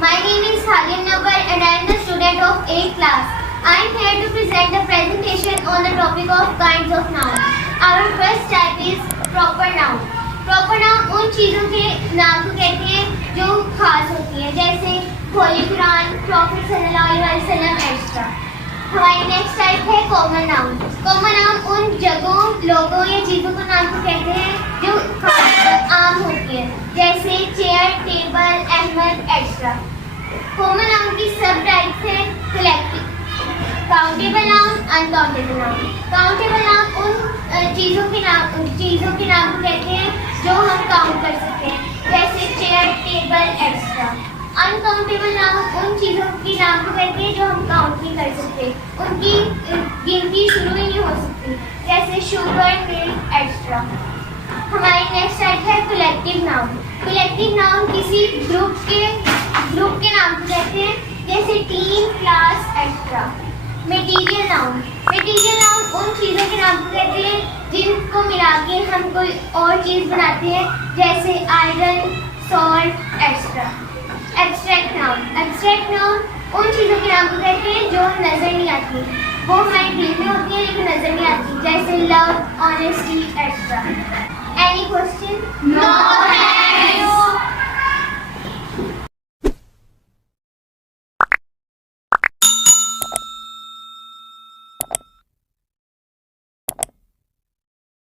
My name is Thalim Nawar and I am the student of 8th class. I am here to present a presentation on the topic of kinds of noun. Our first type is proper noun. Proper noun उन चीज़ों के नाम को कहते हैं जो खास होती हैं, जैसे होली कुरान, प्रॉफिट सल्लल्लाहु अलैहि वसल्लम एक्स्ट्रा. हमारी नेक्स्ट टाइप है कॉमन नाउन. कॉमन नाउन उन जगहों, लोगों या चीज़ों को नाम को कहते हैं जो आम होती हैं, जैसे chair, table, Ahmad extra. Common noun की सब टाइप्स हैं collective, countable noun, uncountable noun. Countable noun उन चीज़ों के नाम को कहते हैं जो हम काउंट कर सकते हैं, जैसे chair, table extra. Uncountable noun उन चीज़ों के नाम को कहते हैं जो हम काउंट नहीं कर सकते, उनकी गिनती शुरू ही नहीं हो सकती, जैसे शुगर, मिल्क एक्स्ट्रा. हमारी नेक्स्ट टाइप है कलेक्टिव नाउन. कलेक्टिव नाउन किसी ग्रुप के नाम को कहते हैं, जैसे team, class extra. Material noun. Material noun उन चीज़ों के नाम को कहते हैं जिनको मिला के हम कोई और चीज़ बनाते हैं, जैसे iron, salt extra. Abstract noun. Abstract noun उन चीज़ों के नाम को कहते हैं जो नज़र नहीं आती, वो हमारे दिल में होती है लेकिन नज़र नहीं आती, जैसे love, honesty extra. Any question? No.